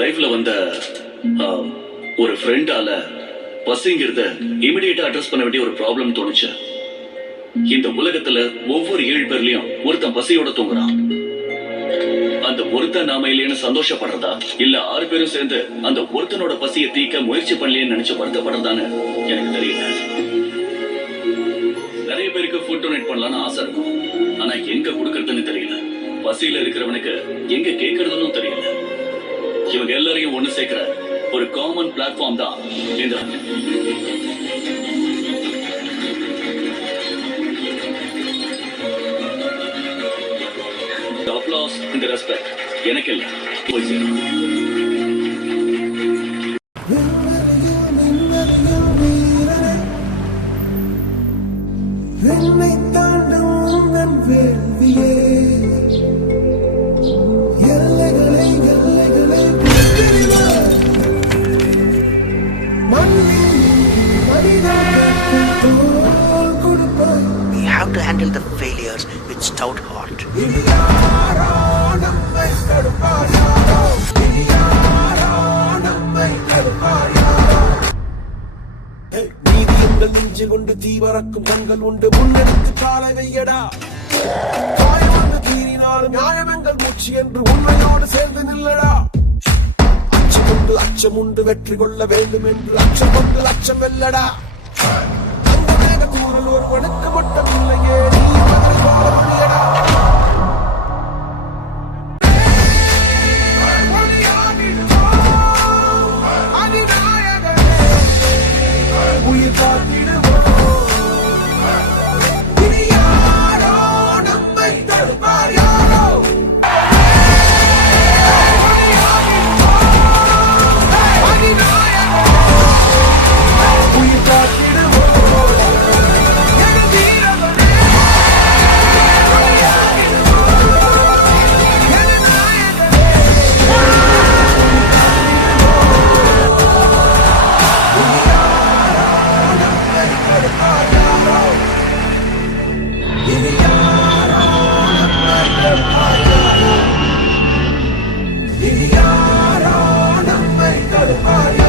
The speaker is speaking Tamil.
லைஃப்ல வந்த ஒரு ஃப்ரெண்டால பசிங்கிறத இமிடியேட்டா அட்ரஸ் பண்ண வேண்டிய ஒரு ப்ராப்ளம் தோணுச்சு. இந்த உலகத்துல ஒவ்வொரு 7 பேர்லயும் ஒருத்தன் பசியோட தூங்குறான். அந்த ஒருத்தன் நாம இல்லைன்னு சந்தோஷப்படுறதா இல்ல 6 பேரும் சேர்ந்து அந்த ஒருத்தனோட பசியை தீக்க முயற்சி பண்ணலையே நினைச்சு வருத்தப்படுறதான்னு எனக்கு தெரியல. நிறைய பேருக்கு ஃபுட் டொனேட் பண்ணலாம்னு ஆசை இருக்கும், ஆனா எங்க கொடுக்கறதுன்னு தெரியல. பசியில இருக்கிறவனுக்கு எங்க கேட்கறதுன்னு தெரியல. இவங்க எல்லாரையும் ஒண்ணு சேர்க்கிற ஒரு காமன் பிளாட்ஃபார்ம் தான் இந்த அப்ளாஸ், இந்த ரெஸ்பெக்ட் எனக்கு இல்ல, போய் சேரும். என்னை தாண்டும் நன் வேள்வியே, எல்லைகளை எல்லைகளை We have to handle the failures with stout heart. நீதி எங்கள் நெஞ்சில் உண்டு, தீவரக்கும் கண்கள் உண்டு, முன்னெடுத்து காலை வையடா. காயம் வந்து தீரினாலும் நியாயம் எங்கள் மூச்சு என்று உண்மையோடு சேர்ந்து நில்லடா. அச்சம் உண்டு வெற்றி கொள்ள வேண்டும் என்று அச்சம் கொண்டு லட்சம் வெல்லடா. அந்த மேக தூரல் ஒருவனுக்கு மட்டும் இல்லையே, நீ மகள் வாழ முடியடா. உயிர் காத்திடுவோம், இனி யாரோ நம்மை தடுப்பார் யாரோ. இனி யாரோ நம்மை தடுப்பார்.